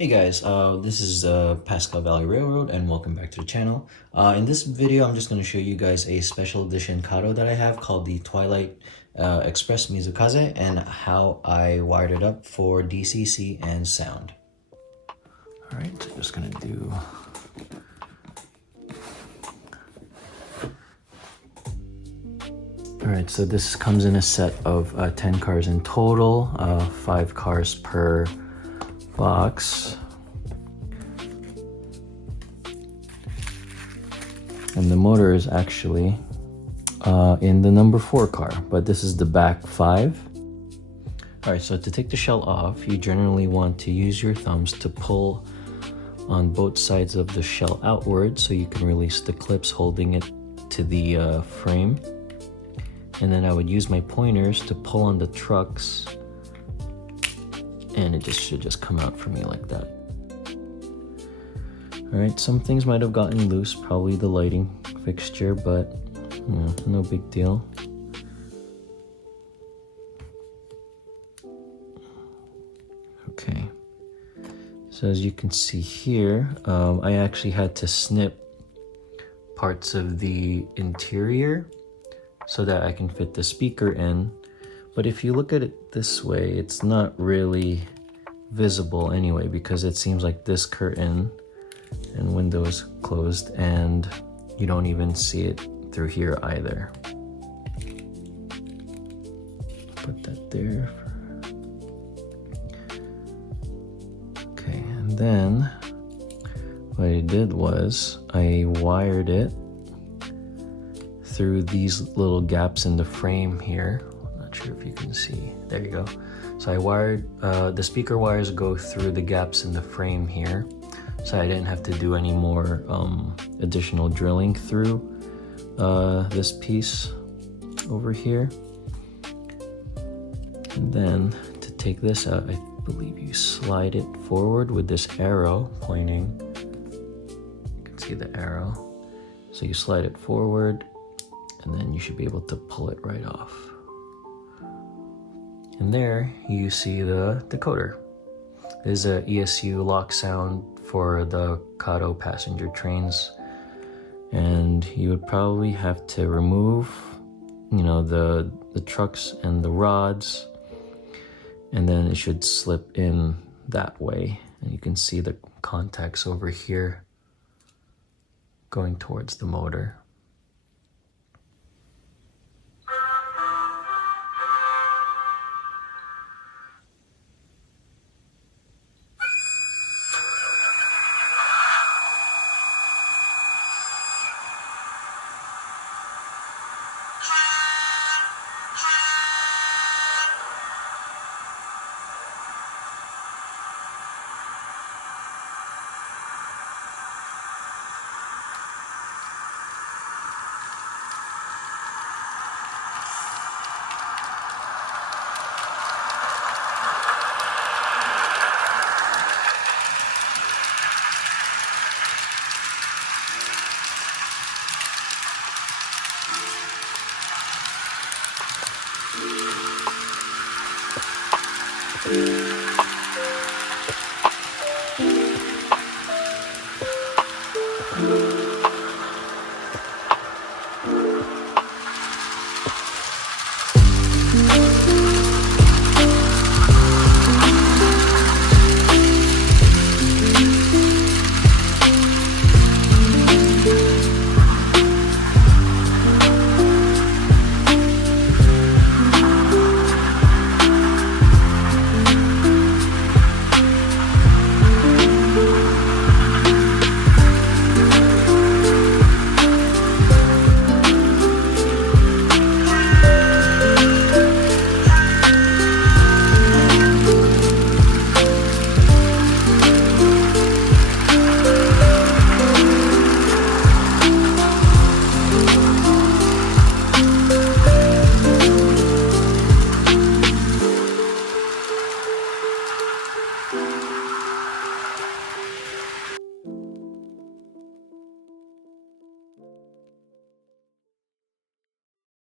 Hey guys, this is Pascal Valley Railroad and welcome back to the channel. In this video, I'm just going to show you guys a special edition Kato that I have called the Twilight Express Mizukaze and how I wired it up for DCC and sound. Alright, so just going to do... Alright, so this comes in a set of 10 cars in total, 5 cars per box. And the motor is actually in the number 4 car, but this is the back 5. Alright, so to take the shell off, you generally want to use your thumbs to pull on both sides of the shell outward so you can release the clips holding it to the frame. And then I would use my pointers to pull on the trucks, and it should just come out for me like that. Alright, some things might have gotten loose, probably the lighting fixture, but you know, no big deal. Okay, so as you can see here, I actually had to snip parts of the interior so that I can fit the speaker in. But if you look at it this way, it's not really visible anyway, because it seems like this curtain and window is closed and you don't even see it through here either. Put that there. Okay, and then what I did was I wired it through these little gaps in the frame here. I'm not sure if you can see. There you go. So I wired, the speaker wires go through the gaps in the frame here. So I didn't have to do any more additional drilling through this piece over here. And then to take this out, I believe you slide it forward with this arrow pointing. You can see the arrow. So you slide it forward, and then you should be able to pull it right off. And there you see the decoder. This is a ESU Loksound for the Kato passenger trains. And you would probably have to remove, you know, the trucks and the rods, and then it should slip in that way. And you can see the contacts over here going towards the motor.